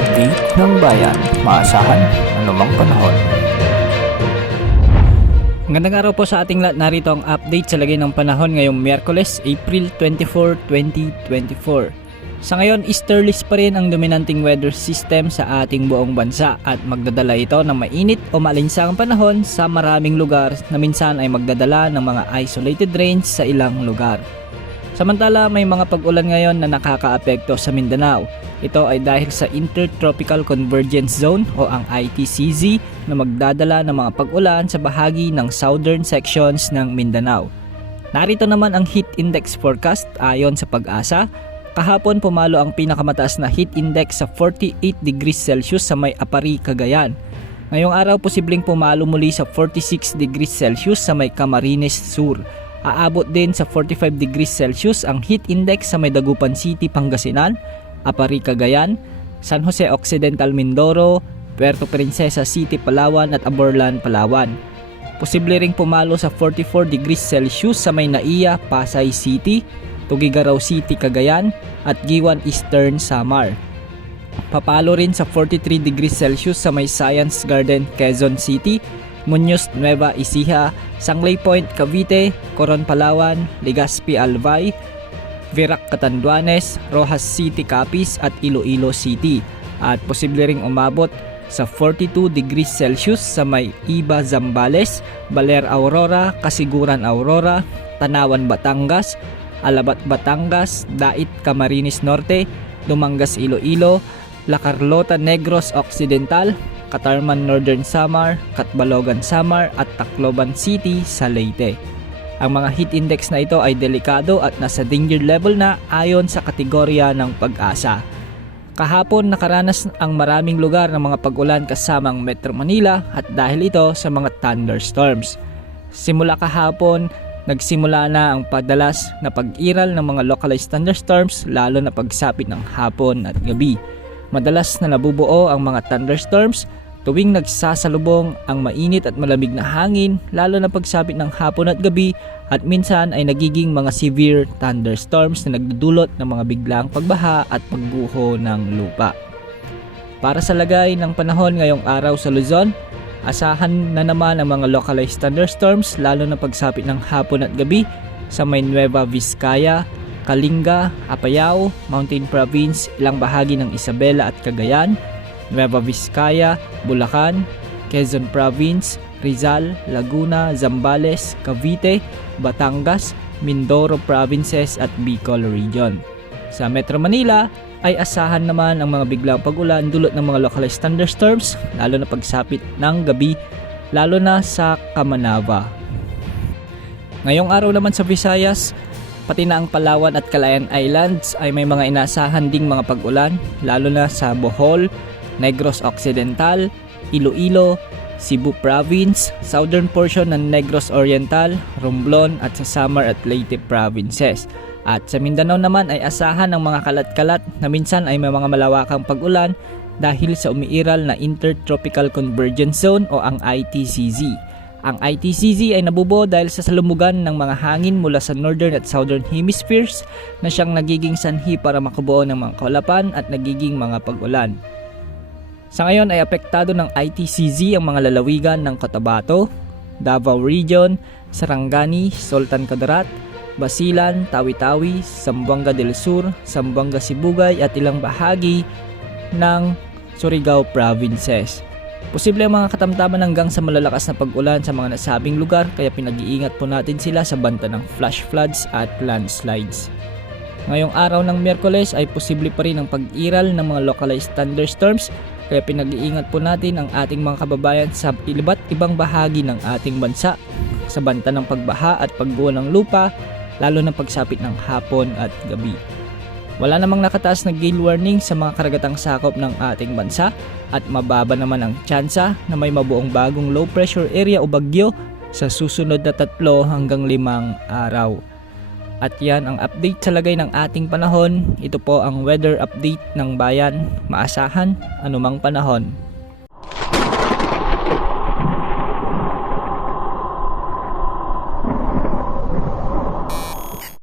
update ng bayan. Maasahan anumang panahon. Magandang araw po sa ating lahat. Narito ang update sa lagay ng panahon ngayong Miyerkules, April 24, 2024. Sa ngayon, easterlies pa rin ang dominanting weather system sa ating buong bansa at magdadala ito ng mainit o maalinsangang panahon sa maraming lugar na minsan ay magdadala ng mga isolated rains sa ilang lugar. Samantala, may mga pag-ulan ngayon na nakakaapekto sa Mindanao. Ito ay dahil sa Intertropical Convergence Zone o ang ITCZ na magdadala ng mga pag-ulan sa bahagi ng southern sections ng Mindanao. Narito naman ang heat index forecast ayon sa Pag-asa. Kahapon pumalo ang pinakamataas na heat index sa 48 degrees Celsius sa may Apari, Cagayan. Ngayong araw posibleng pumalo muli sa 46 degrees Celsius sa may Camarines Sur. Aabot din sa 45 degrees Celsius ang heat index sa may Dagupan City, Pangasinan, Apari, Cagayan, San Jose Occidental, Mindoro, Puerto Princesa City, Palawan at Aborlan, Palawan. Posible ring pumalo sa 44 degrees Celsius sa may Naiya, Pasay City, Tuguegarao City, Cagayan at Giwan Eastern, Samar. Papalo rin sa 43 degrees Celsius sa may Science Garden, Quezon City, Muñoz, Nueva Ecija, Sanglay Point, Cavite, Coron, Palawan, Legazpi, Albay, Virac, Catanduanes, Rojas City, Capiz at Iloilo City. At posible ring umabot sa 42 degrees Celsius sa may Iba, Zambales, Baler, Aurora, Kasiguran, Aurora, Tanawan, Batangas, Alabat, Batangas, Dait, Camarines Norte, Dumangas, Iloilo, La Carlota, Negros Occidental, Catarman, Northern Samar, Catbalogan, Samar at Tacloban City sa Leyte. Ang mga heat index na ito ay delikado at nasa danger level na ayon sa kategorya ng Pag-asa. Kahapon nakaranas ang maraming lugar ng mga pag-ulan kasamang Metro Manila at dahil ito sa mga thunderstorms. Simula kahapon, nagsimula na ang padalas na pag-iral ng mga localized thunderstorms lalo na pagsapit ng hapon at gabi. Madalas na nabubuo ang mga thunderstorms tuwing nagsasalubong ang mainit at malamig na hangin lalo na pagsapit ng hapon at gabi at minsan ay nagiging mga severe thunderstorms na nagdudulot ng mga biglang pagbaha at pagguho ng lupa. Para sa lagay ng panahon ngayong araw sa Luzon, asahan na naman ang mga localized thunderstorms lalo na pagsapit ng hapon at gabi sa may Nueva Vizcaya, Kalinga, Apayao, Mountain Province, ilang bahagi ng Isabela at Cagayan, Nueva Vizcaya, Bulacan, Quezon Province, Rizal, Laguna, Zambales, Cavite, Batangas, Mindoro Provinces at Bicol Region. Sa Metro Manila ay asahan naman ang mga biglang pag-ulan dulot ng mga localized thunderstorms lalo na pagsapit ng gabi lalo na sa Kamanava. Ngayong araw naman sa Visayas, pati na ang Palawan at Calayan Islands ay may mga inaasahan ding mga pag-ulan lalo na sa Bohol, Negros Occidental, Iloilo, Cebu Province, southern portion ng Negros Oriental, Romblon at sa Samar at Leyte Provinces. At sa Mindanao naman ay asahan ng mga kalat-kalat na minsan ay may mga malawakang pag-ulan dahil sa umiiral na Intertropical Convergence Zone o ang ITCZ. Ang ITCZ ay nabubuo dahil sa salumugan ng mga hangin mula sa northern at southern hemispheres na siyang nagiging sanhi para makabuo ng mga kaulapan at nagiging mga pag-ulan. Sa ngayon ay apektado ng ITCZ ang mga lalawigan ng Cotabato, Davao Region, Sarangani, Sultan Kudarat, Basilan, Tawi-Tawi, Zamboanga del Sur, Zamboanga Sibugay at ilang bahagi ng Surigao Provinces. Posible ang mga katamtaman hanggang sa malalakas na pag-ulan sa mga nasabing lugar kaya pinag-iingat po natin sila sa banta ng flash floods at landslides. Ngayong araw ng Miyerkules ay posible pa rin ang pag-iral ng mga localized thunderstorms kaya pinag-iingat po natin ang ating mga kababayan sa iba't ibang bahagi ng ating bansa sa banta ng pagbaha at pagguho ng lupa lalo na pagsapit ng hapon at gabi. Wala namang nakataas na gale warning sa mga karagatang sakop ng ating bansa at mababa naman ang tsansa na may mabuong bagong low pressure area o bagyo sa susunod na 3 hanggang 5 araw. At yan ang update sa lagay ng ating panahon. Ito po ang weather update ng bayan. Maasahan anumang panahon.